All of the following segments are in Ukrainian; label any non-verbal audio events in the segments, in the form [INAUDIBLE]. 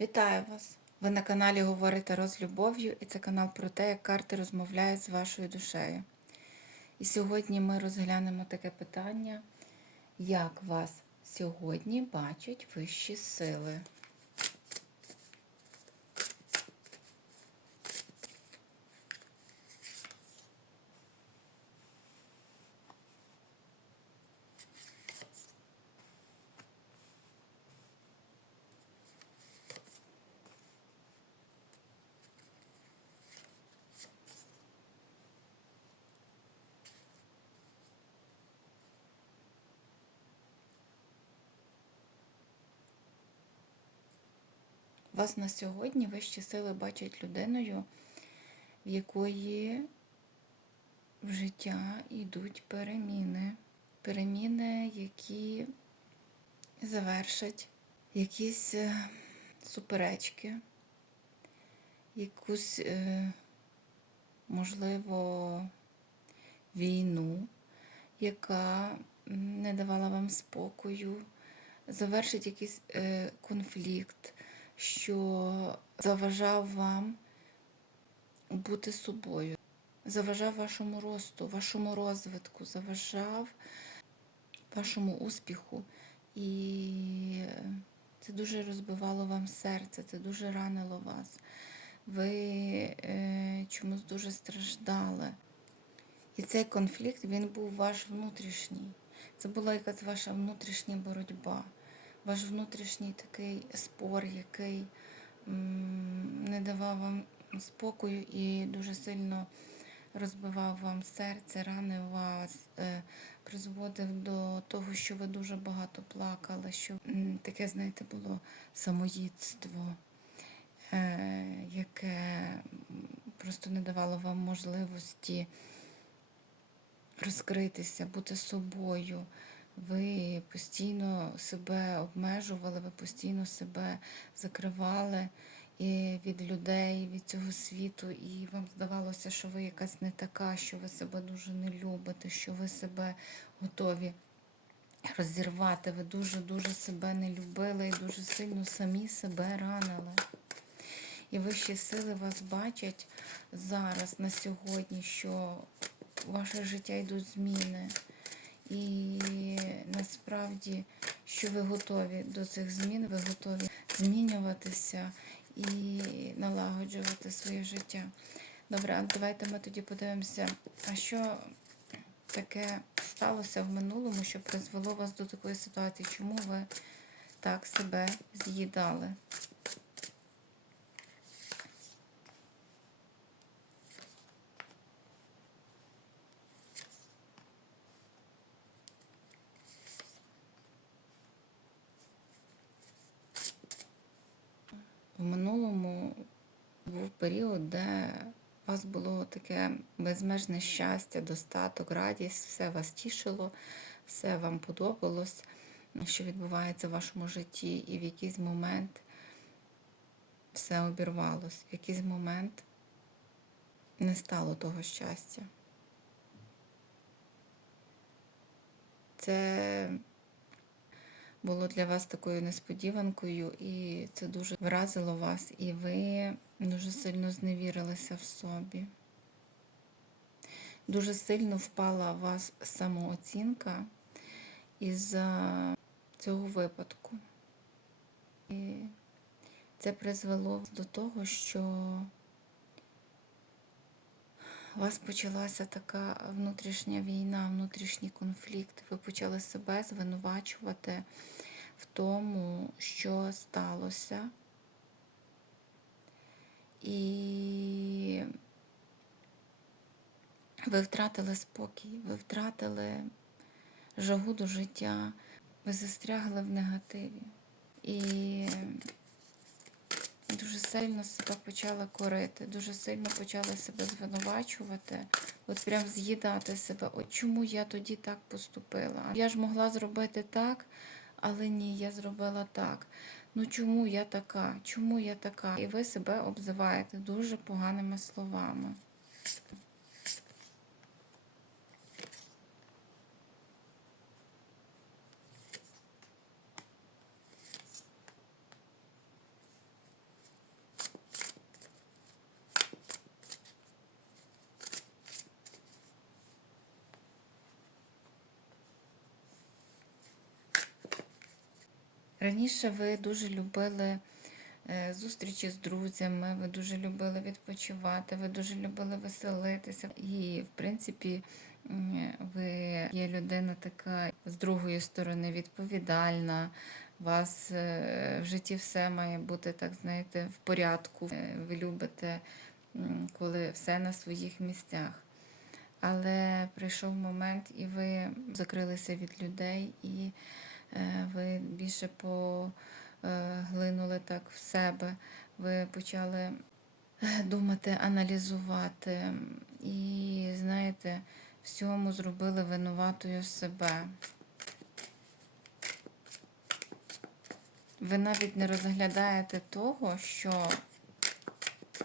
Вітаю вас! Ви на каналі Говорите Роз любов'ю, і це канал про те, як карти розмовляють з вашою душею. І сьогодні ми розглянемо таке питання, як вас сьогодні бачать вищі сили. Вас на сьогодні вищі сили бачать людиною, в якої в життя йдуть переміни. Переміни, які завершать якісь е, суперечки, якусь, е, можливо, війну, яка не давала вам спокою, завершить якийсь е, конфлікт, що заважав вам бути собою, заважав вашому росту, вашому розвитку, заважав вашому успіху. І це дуже розбивало вам серце, це дуже ранило вас. Ви е, чомусь дуже страждали. І цей конфлікт він був ваш внутрішній. Це була якась ваша внутрішня боротьба, ваш внутрішній такий спор, який не давав вам спокою і дуже сильно розбивав вам серце, ранив вас, е, призводив до того, що ви дуже багато плакали, що таке, знаєте, було самоїдство, е, яке просто не давало вам можливості розкритися, бути собою. Ви постійно себе обмежували, ви постійно себе закривали і від людей, від цього світу, і вам здавалося, що ви якась не така, що ви себе дуже не любите, що ви себе готові розірвати. Ви дуже-дуже себе не любили і дуже сильно самі себе ранили. І вищі сили вас бачать зараз, на сьогодні, що ваше життя йдуть зміни. І насправді, що ви готові до цих змін, ви готові змінюватися і налагоджувати своє життя. Добре, а давайте ми тоді подивимося, а що таке сталося в минулому, що призвело вас до такої ситуації? Чому ви так себе з'їдали? Минулому був період, де у вас було таке безмежне щастя, достаток, радість, все вас тішило, все вам подобалось, що відбувається в вашому житті, і в якийсь момент все обірвалось, в якийсь момент не стало того щастя. Це було для вас такою несподіванкою, і це дуже вразило вас, і ви дуже сильно зневірилися в собі. Дуже сильно впала у вас самооцінка із-за цього випадку. І це призвело до того, що у вас почалася така внутрішня війна, внутрішній конфлікт. Ви почали себе звинувачувати в тому, що сталося. І ви втратили спокій, ви втратили жагу до життя, ви застрягли в негативі. І дуже сильно себе почала корити, дуже сильно почала себе звинувачувати, от прям з'їдати себе. От чому я тоді так поступила? Я ж могла зробити так, але ні, я зробила так. Ну чому я така? Чому я така? І ви себе обзиваєте дуже поганими словами. Раніше ви дуже любили е, зустрічі з друзями, ви дуже любили відпочивати, ви дуже любили веселитися. І, в принципі, ви є людина така з другої сторони відповідальна. Вас е, в житті все має бути так, знаєте, в порядку. Е, Ви любите, коли все на своїх місцях. Але прийшов момент, і ви закрилися від людей, і ви більше поглинули так в себе. Ви почали е, думати, аналізувати. І, знаєте, всьому зробили винуватою себе. Ви навіть не розглядаєте того, що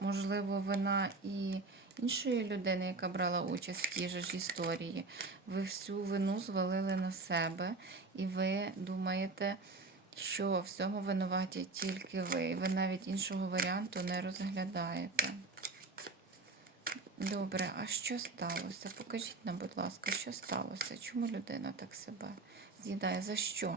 можливо, вина і іншої людини, яка брала участь в тій же ж історії. Ви всю вину звалили на себе, і ви думаєте, що в цьому винуваті тільки ви. І ви навіть іншого варіанту не розглядаєте. Добре, а що сталося? Покажіть нам, будь ласка, що сталося? Чому людина так себе з'їдає? За що?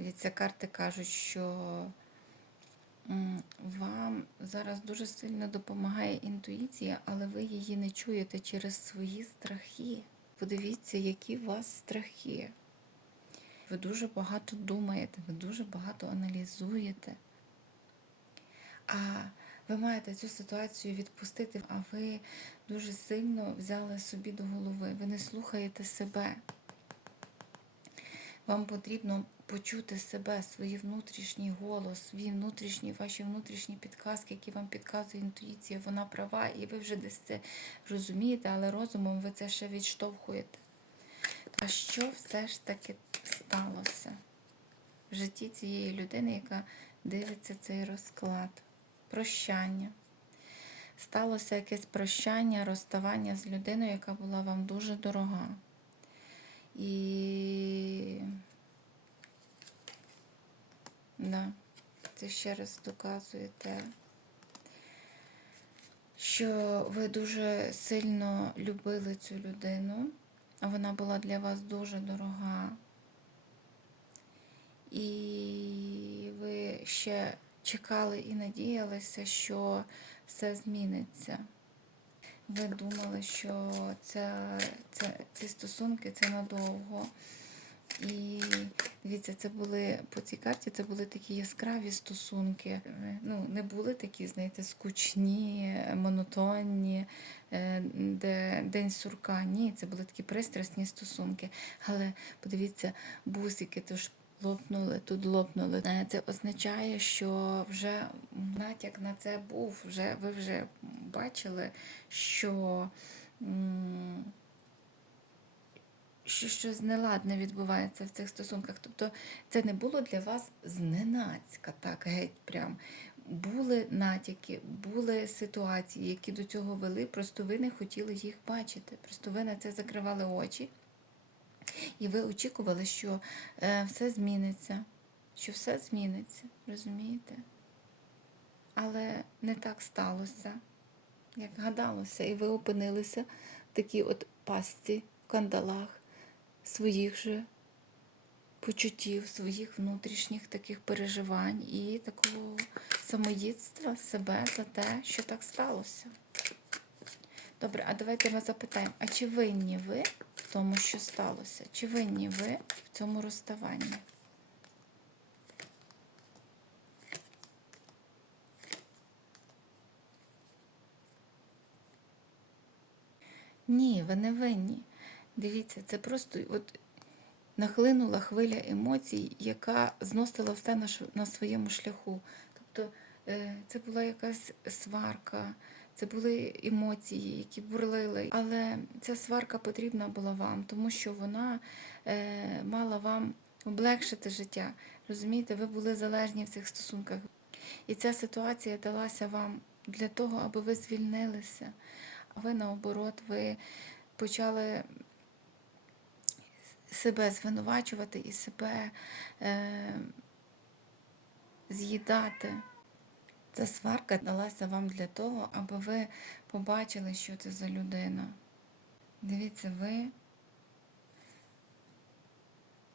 Дивіться, карти кажуть, що вам зараз дуже сильно допомагає інтуїція, але ви її не чуєте через свої страхи. Подивіться, які у вас страхи. Ви дуже багато думаєте, ви дуже багато аналізуєте. А ви маєте цю ситуацію відпустити, а ви дуже сильно взяли собі до голови. Ви не слухаєте себе. Вам потрібно почути себе, свій внутрішній голос, свій внутрішній, ваші внутрішні підказки, які вам підказує інтуїція, вона права, і ви вже десь це розумієте, але розумом ви це ще відштовхуєте. А що все ж таки сталося в житті цієї людини, яка дивиться цей розклад? Прощання. Сталося якесь прощання, розставання з людиною, яка була вам дуже дорога. І да, це ще раз доказує те, що ви дуже сильно любили цю людину, а вона була для вас дуже дорога. І ви ще чекали і надіялися, що все зміниться. Ви думали, що це, це, ці стосунки це надовго. І дивіться, це були по цій карті це були такі яскраві стосунки. Ну, не були такі, знаєте, скучні, монотонні, е, де день сурка. Ні, це були такі пристрасні стосунки. Але подивіться, бусики тож лопнули, тут лопнули. Е, Це означає, що вже натяк на це був. Вже ви вже бачили, що. Що щось неладне відбувається в цих стосунках. Тобто це не було для вас зненацька, так, геть прям. Були натяки, були ситуації, які до цього вели, просто ви не хотіли їх бачити. Просто ви на це закривали очі. І ви очікували, що е, все зміниться, що все зміниться, розумієте? Але не так сталося, як гадалося. І ви опинилися в такій от пастці, в кандалах своїх же почуттів, своїх внутрішніх таких переживань і такого самоїдства себе за те, що так сталося. Добре, а давайте ми запитаємо, а чи винні ви в тому, що сталося? Чи винні ви в цьому розставанні? Ні, ви не винні. Дивіться, це просто от нахлинула хвиля емоцій, яка зносила все на, на своєму шляху. Тобто е, це була якась сварка, це були емоції, які бурлили. Але ця сварка потрібна була вам, тому що вона е, мала вам облегшити життя. Розумієте, ви були залежні в цих стосунках. І ця ситуація далася вам для того, аби ви звільнилися. А ви наоборот, ви почали себе звинувачувати і себе е, з'їдати. Ця сварка далася вам для того, аби ви побачили, що це за людина. Дивіться, ви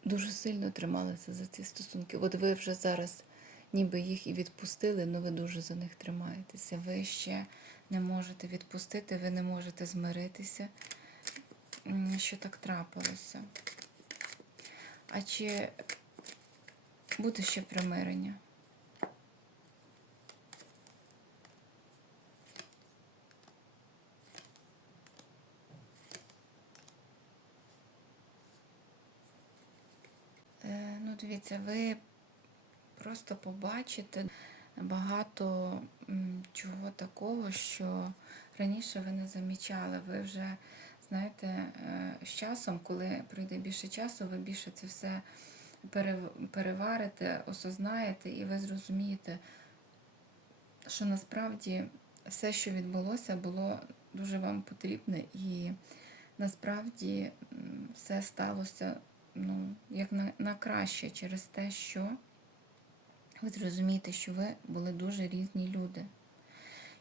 дуже сильно трималися за ці стосунки. От ви вже зараз ніби їх і відпустили, але ви дуже за них тримаєтеся. Ви ще не можете відпустити, ви не можете змиритися, що так трапилося. А чи буде ще примирення? Е, Ну, дивіться, ви просто побачите багато чого такого, що раніше ви не замічали. Ви вже знаєте, е, з часом, коли пройде більше часу, ви більше це все переварите, осознаєте, і ви зрозумієте, що насправді все, що відбулося, було дуже вам потрібне, і насправді все сталося ну, як на, на краще через те, що ви зрозумієте, що ви були дуже різні люди,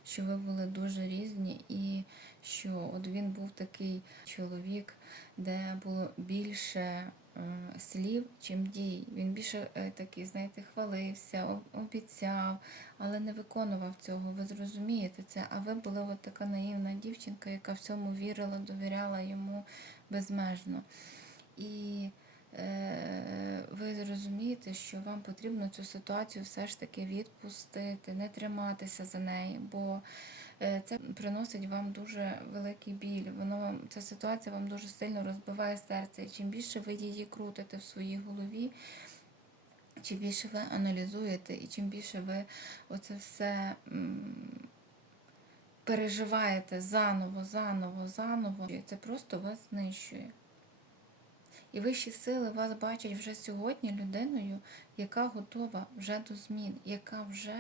що ви були дуже різні, і що от він був такий чоловік, де було більше е, слів, чим дій. Він більше е, такий, знаєте, хвалився, обіцяв, але не виконував цього. Ви зрозумієте це. А ви були от така наївна дівчинка, яка всьому вірила, довіряла йому безмежно. І ви зрозумієте, що вам потрібно цю ситуацію все ж таки відпустити, не триматися за неї, бо е, це приносить вам дуже великий біль. Воно вам ця ситуація вам дуже сильно розбиває серце. І чим більше ви її крутите в своїй голові, чим більше ви аналізуєте, і чим більше ви оце все переживаєте заново, заново, заново, це просто вас знищує. І вищі сили вас бачать вже сьогодні людиною, яка готова вже до змін, яка вже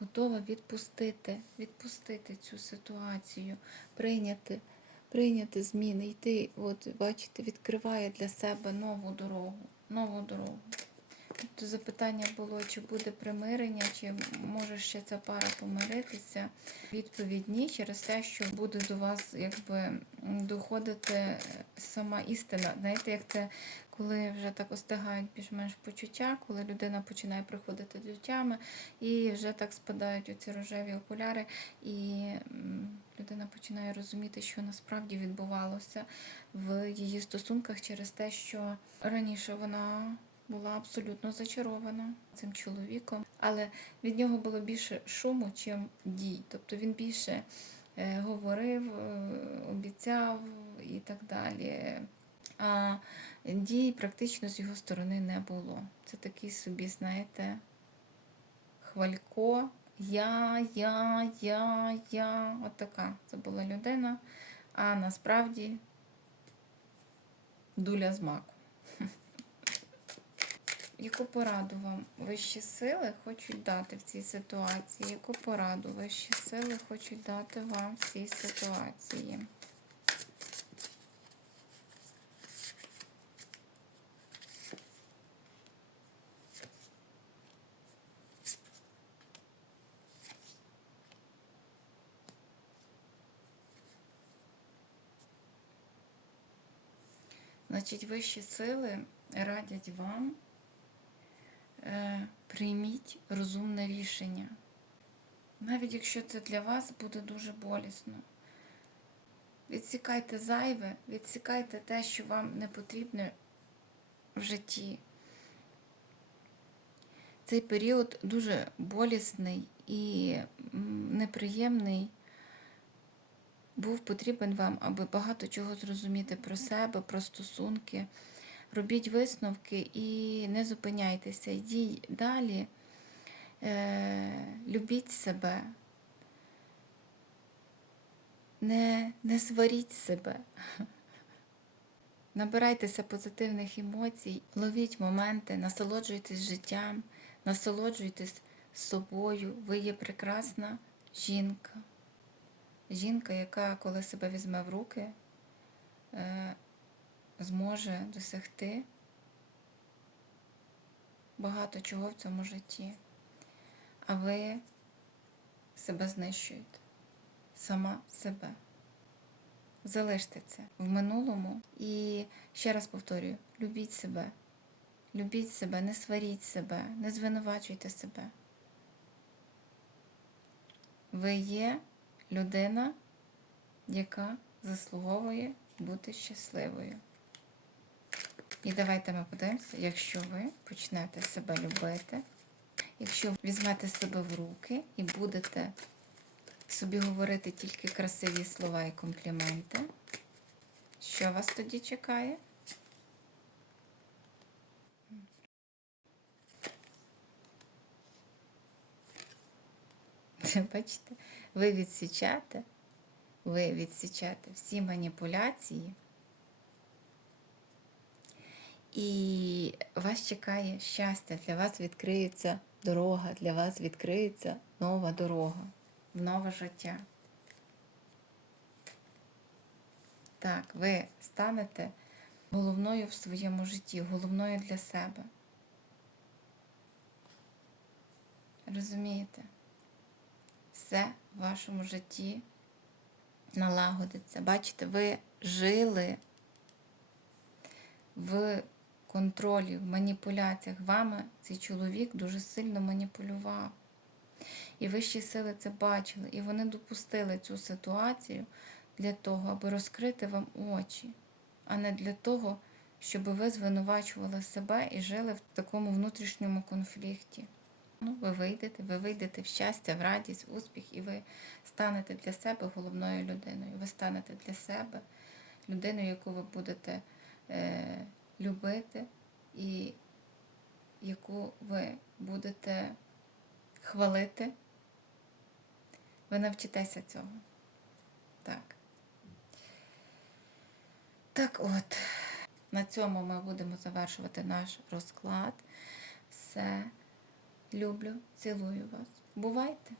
готова відпустити, відпустити цю ситуацію, прийняти, прийняти зміни, йти, от бачите, відкриває для себе нову дорогу, нову дорогу. Тобто запитання було, чи буде примирення, чи може ще ця пара помиритися. Відповідь ні, через те, що буде до вас якби доходити сама істина. Знаєте, як це коли вже так остигають більш-менш почуття, коли людина починає приходити до тями, і вже так спадають оці рожеві окуляри, і людина починає розуміти, що насправді відбувалося в її стосунках через те, що раніше вона була абсолютно зачарована цим чоловіком, але від нього було більше шуму, чим дій. Тобто він більше е, говорив, е, обіцяв і так далі. А дій практично з його сторони не було. Це такий собі, знаєте, хвалько. Я, я, я, я. От така це була людина. А насправді дуля з маку. Яку пораду вам вищі сили хочуть дати в цій ситуації? Яку пораду вищі сили хочуть дати вам в цій ситуації? Значить, вищі сили радять вам прийміть розумне рішення. Навіть якщо це для вас буде дуже болісно. Відсікайте зайве, відсікайте те, що вам не потрібне в житті. Цей період дуже болісний і неприємний був потрібен вам, аби багато чого зрозуміти про себе, про стосунки. Робіть висновки і не зупиняйтеся, йдіть далі, е, любіть себе, не, не сваріть себе. [LAUGHS] Набирайтеся позитивних емоцій, ловіть моменти, насолоджуйтесь життям, насолоджуйтесь собою. Ви є прекрасна жінка. Жінка, яка, коли себе візьме в руки, е, зможе досягти багато чого в цьому житті. а ви себе знищуєте. Сама себе. Залиште це в минулому. І ще раз повторюю: любіть себе. Любіть себе, не сваріть себе, не звинувачуйте себе. Ви є людина, яка заслуговує бути щасливою. І давайте ми подивимося, якщо ви почнете себе любити, якщо візьмете себе в руки і будете собі говорити тільки красиві слова і компліменти, що вас тоді чекає? Бачите, ви відсічате, ви відсічате всі маніпуляції, і вас чекає щастя, для вас відкриється дорога, для вас відкриється нова дорога, нове життя. Так, ви станете головною в своєму житті, головною для себе. Розумієте? Все в вашому житті налагодиться. Бачите, ви жили в контролі, в маніпуляціях. Вами цей чоловік дуже сильно маніпулював. І вищі сили це бачили. І вони допустили цю ситуацію для того, аби розкрити вам очі, а не для того, щоб ви звинувачували себе і жили в такому внутрішньому конфлікті. Ну, ви вийдете, ви вийдете в щастя, в радість, в успіх, і ви станете для себе головною людиною. Ви станете для себе людиною, яку ви будете е, любити, і яку ви будете хвалити. Ви навчитеся цього. Так. Так от, на цьому ми будемо завершувати наш розклад. Все. Люблю, цілую вас. Бувайте!